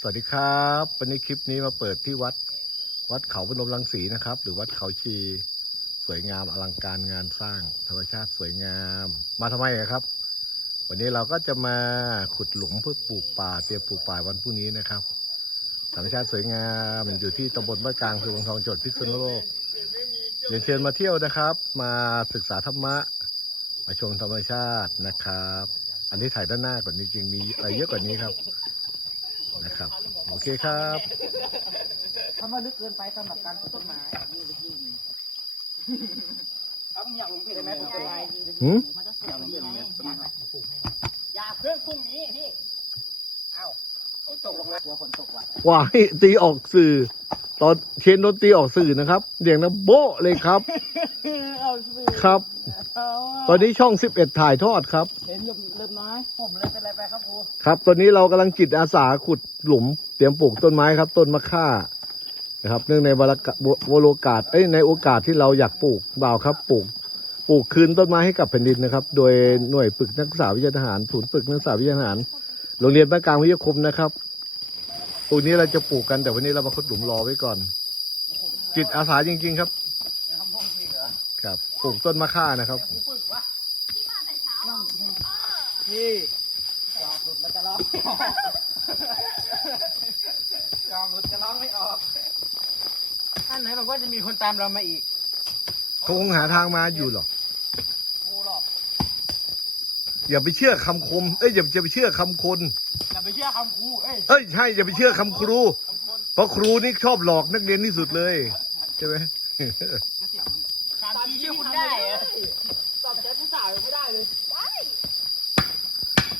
สวัสดีครับวันนี้คลิปนี้มาเปิดที่วัด วัดเขาพนมรังสีนะครับ หรือวัดเขาชี สวยงามอลังการงานสร้าง ธรรมชาติสวยงาม มาทำไมครับ วันนี้เราก็จะมาขุดหลุมเพื่อปลูกป่าเตรียมปลูกป่าวันพรุ่งนี้นะครับ ธรรมชาติสวยงามอยู่ที่ตำบลบ้านกลางอำเภอวังทองจังหวัดพิษณุโลกเรียนเชิญมาเที่ยวนะครับ มาศึกษาธรรมะ มาชมธรรมชาตินะครับ อันนี้ถ่ายด้านหน้าก่อนจริงๆมีอะไรเยอะกว่านี้ครับ นะครับ โอเคครับถ้ามันลึกเกินไปสำหรับการปลูกต้นไม้ยิ่งลึกยิ่งดีถ้าผมอยากลงเพจไหมปลูกต้นไม้ยิ่งลึกหืมมันจะสวยนี่ไงอย่าเพิ่งพรุ่งนี้พี่เอ้าฝนตกลงมากลัวฝนตกว่ะว้ายตีออกสื่อ ตอนเทียนโดนตีออกสื่อนะครับเสียงนะโบ๊ะเลยครับ เอาสิครับ ตอนนี้ช่อง 11 ถ่ายทอดครับ เห็นเริ่มเริ่มน้อยผมเลยเป็นไรไปครับครูครับ ตอนนี้เรากำลังจิตอาสาขุดหลุม เตรียมปลูกต้นไม้ครับ ต้นมะค่านะครับ เนื่องในวาระกะวโรกาสเอ้ยในโอกาสที่เราอยากปลูกบ่าวครับปลูกปลูกคืนต้นไม้ให้กับแผ่นดินนะครับ โดยหน่วยฝึกนักศึกษาวิทยาทหารศูนย์ฝึกนักศึกษาวิทยาทหารโรงเรียนบ้านกลางวิทยาคมนะครับปลูกนี้เราจะปลูกกันแต่วันนี้เรามาขุดหลุมรอไว้ก่อน จิตอาสาจริง ๆ ครับ ทำพวกพี่เหรอ ครับปลูกต้นมะค่านะครับกูฝึกวะพี่จอบหลุดแล้วจะร้องไม่ออกจอบหลุดจะร้องไม่ออกท่านไหนบอกว่าจะมีคนตามเรามาอีกเขาคงหาทางมาอยู่หรอกกูหรอกอย่าไปเชื่อคำคมเอ้ยอย่าอย่าไปเชื่อคำคนอย่าไปเชื่อคำครูเอ้ยเอ้ยใช่อย่าไปเชื่อคำครูเพราะครูนี่ชอบหลอกนักเรียนที่สุดเลยใช่ไหม จะเสียงมันการที่เชื่อคุณได้อะ ตอบใจผู้สาวยังไม่ได้เลย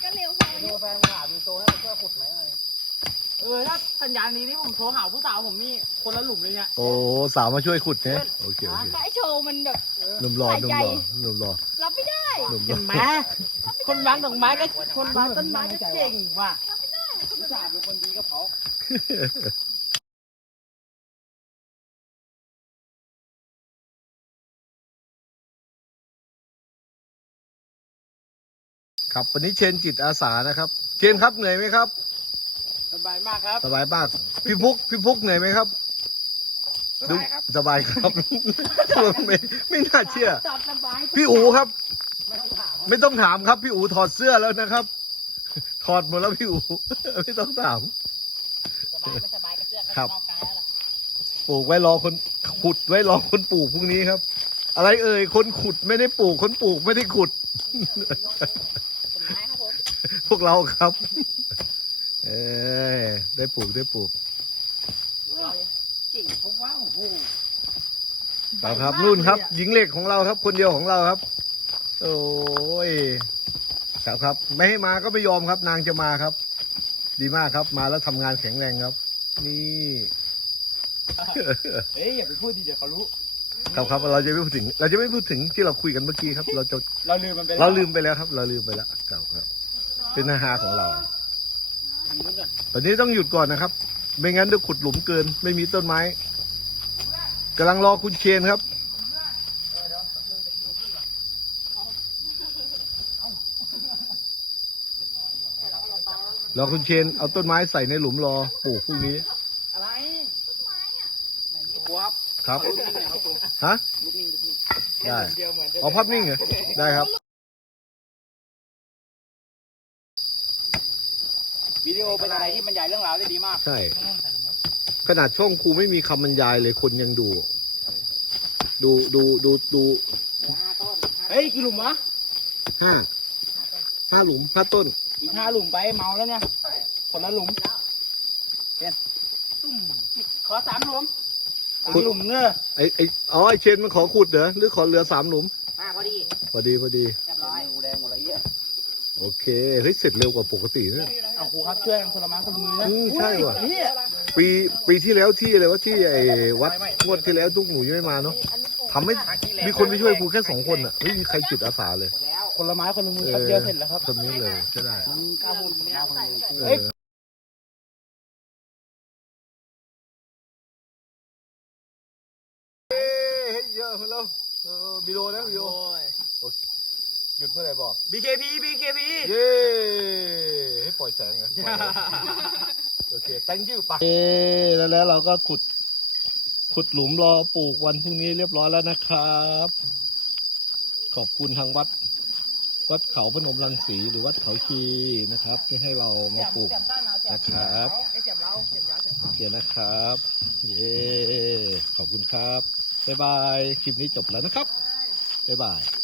ก็เร็วพอโทรแฟนมาหามีโทรให้มาช่วยขุดไหมอะไรเออถ้าสัญญาณนี้ที่ผมโทรหาผู้สาวผมนี่คนละหลุมเลยเนี่ย โอ้สาวมาช่วยขุดเนี่ยโอเคโอเคไอโชว์มันแบบหนุ่มหล่อหนุ่มหล่อหนุ่มหล่อรับไม่ได้หนุ่มหเห็ล่อนไหมคนวางดอกไม้ก็คนวางต้นไม้ก็เก่งว่ะรับไม่ได้ผู้สาวเป็นคนดีกับเขา ครับ วันนี้เชนจิตอาสานะครับ เชนครับเหนื่อยไหมครับ สบายมากครับสบายมากพี่พุกพี่พุกเหนื่อยไหมครับสบายครับ สบายครับ ไม่ไม่น่าเชื่อจับสบายพี่อูครับ ไม่ต้องถามไม่ต้องถามครับ พี่อูถอดเสื้อแล้วนะครับ ถอดหมดแล้วพี่อูไม่ต้องถาม สบายไม่สบายก็เสื้อครับ นอกกายแล้วล่ะปลูกไว้รอคนขุดไว้รอคนปลูกพรุ่งนี้ครับ อะไรเอ่ยคนขุดไม่ได้ปลูกคนปลูกไม่ได้ขุด ต้นไม้ครับผมพวกเราครับ เออได้ปลูกได้ปลูกเก่งเพราะว่าโอ้โหเราครับนู่นครับ หญิงเหล็กของเราครับคนเดียวของเราครับ โอ้ยครับครับ ไม่ให้มาก็ไม่ยอมครับ นางจะมาครับ ดีมากครับ มาแล้วทำงานแข็งแรงครับ นี่เฮ้ยอย่าไปพูดดีเดี๋ยวเขารู้ ครับครับเราจะไม่พูดถึง เราจะไม่พูดถึงที่เราคุยกันเมื่อกี้ครับ เราจะเราลืมมันไปแล้วเราลืมไปแล้วครับ เราลืมไปแล้วครับครับ เป็นอาหารของเราทางนู้นก่อนตอนนี้ต้องหยุดก่อนนะครับ ไม่งั้นเดี๋ยวขุดหลุมเกิน ไม่มีต้นไม้กำลังรอคุณเชนครับรอคุณเชนเอาต้นไม้ใส่ในหลุมรอปลูกพรุ่งนี้ อะไรครู ครับครับลูกนิ่งหน่อยครับครูฮะลูกนิ่งลูกนิ่งได้เดียวเหมือนเอาภาพนิ่งเหรอ ได้ครับ วิดีโอเป็นอะไรที่บรรยายเรื่องราวได้ดีมาก ใช่ ขนาดช่องครูไม่มีคำบรรยายเลยคนยังดู ดูดูดูดูเฮ้ยกี่หลุมวะห้าห้าหลุมห้าต้น อีกห้าหลุมไปเมาแล้วเนี่ยคนละหลุมเป็นตุ่มขอสามหลุม คุณหลุมเนอะไอไออ๋อไอเชนมันขอขุดเหรอหรือขอเหลือสามหลุมมาพอดีพอดีพอดีเรียบร้อยกูแดงหมดละเอียดโอเคเฮ้ยเสร็จเร็วกว่าปกตินะเอาครูครับช่วยกันคนละไม้คนละมือนะอืมใช่ว่ะนี่ปีปีที่แล้วที่อะไรว่าที่ไอ้วัดงวดที่แล้วทุกหนูยังไม่มาเนาะทำให้มีคนไปช่วยครูแค่สองคนอะไม่มีใครจิตอาสาเลย คนละไม้คนละมือแป๊บเดียวเสร็จแล้วครับทำนี้เลยใช่ได้ มึงกล้าพูดคนละไม้คนละมือเอเฮ้ย ยเยอะแล้วเออบิโลนะบิโลหยุดเมื่อไหร่บอก BKP BKP เย้ให้ปล่อยแสงเหรอปล่อยเหรอโอเค thank you ปะ เอ๊ะแล้วแล้วเราก็ขุด ขุดหลุมรอปลูกวันพรุ่งนี้เรียบร้อยแล้วนะครับ ขอบคุณทางวัด วัดเขาพนมรังสีหรือวัดเขาชีนะครับ ที่ให้เรามาปลูกเสียมต้านเอาเสียมนะครับ ไอเสียมเราเสียมยาวเสียม โอเคนะครับ เย้ขอบคุณครับ บ๊ายบาย คลิปนี้จบแล้วนะครับ บ๊ายบาย